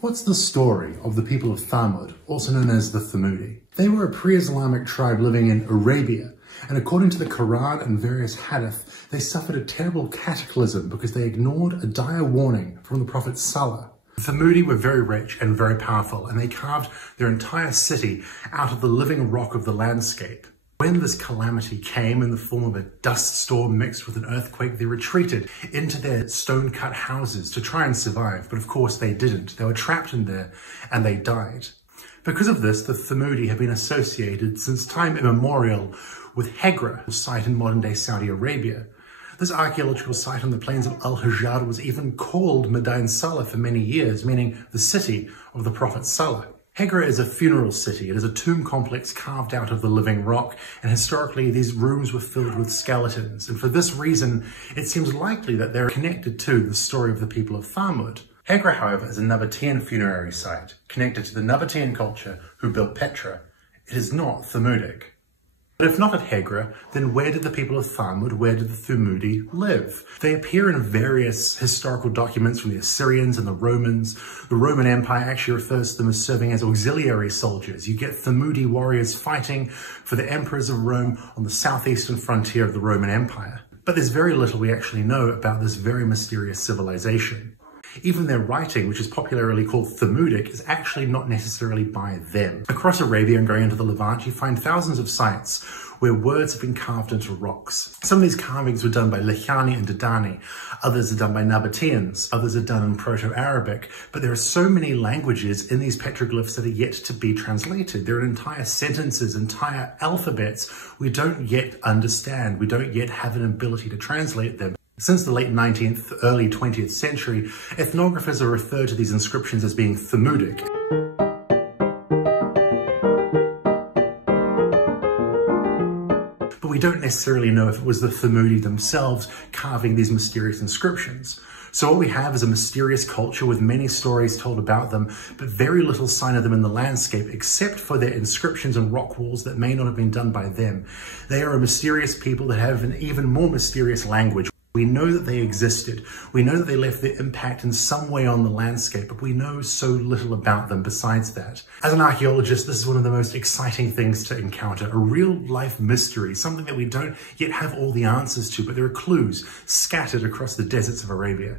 What's the story of the people of Thamud, also known as the Thamudi? They were a pre-Islamic tribe living in Arabia, and according to the Quran and various hadith, they suffered a terrible cataclysm because they ignored a dire warning from the Prophet Salah. The Thamudi were very rich and very powerful, and they carved their entire city out of the living rock of the landscape. When this calamity came in the form of a dust storm mixed with an earthquake, they retreated into their stone-cut houses to try and survive, but of course they didn't. They were trapped in there and they died. Because of this, the Thamudi have been associated since time immemorial with Hegra, a site in modern-day Saudi Arabia. This archaeological site on the plains of Al-Hijr was even called Madain Salah for many years, meaning the city of the Prophet Salah. Hegra is a funeral city. It is a tomb complex carved out of the living rock, and historically these rooms were filled with skeletons. And for this reason, it seems likely that they're connected to the story of the people of Thamud. Hegra, however, is a Nabatean funerary site, connected to the Nabatean culture who built Petra. It is not Thamudic. But if not at Hegra, then where did the people of Thamud, where did the Thamudi live? They appear in various historical documents from the Assyrians and the Romans. The Roman Empire actually refers to them as serving as auxiliary soldiers. You get Thamudi warriors fighting for the emperors of Rome on the southeastern frontier of the Roman Empire. But there's very little we actually know about this very mysterious civilization. Even their writing, which is popularly called Thamudic, is actually not necessarily by them. Across Arabia and going into the Levant, you find thousands of sites where words have been carved into rocks. Some of these carvings were done by Lihani and Dadani, others are done by Nabateans, others are done in Proto-Arabic, but there are so many languages in these petroglyphs that are yet to be translated. There are entire sentences, entire alphabets we don't yet understand, we don't yet have an ability to translate them. Since the late 19th, early 20th century, ethnographers have referred to these inscriptions as being Thamudic. But we don't necessarily know if it was the Thamudi themselves carving these mysterious inscriptions. So what we have is a mysterious culture with many stories told about them, but very little sign of them in the landscape, except for their inscriptions and rock walls that may not have been done by them. They are a mysterious people that have an even more mysterious language. We know that they existed. We know that they left their impact in some way on the landscape, but we know so little about them besides that. As an archaeologist, this is one of the most exciting things to encounter, a real-life mystery, something that we don't yet have all the answers to, but there are clues scattered across the deserts of Arabia.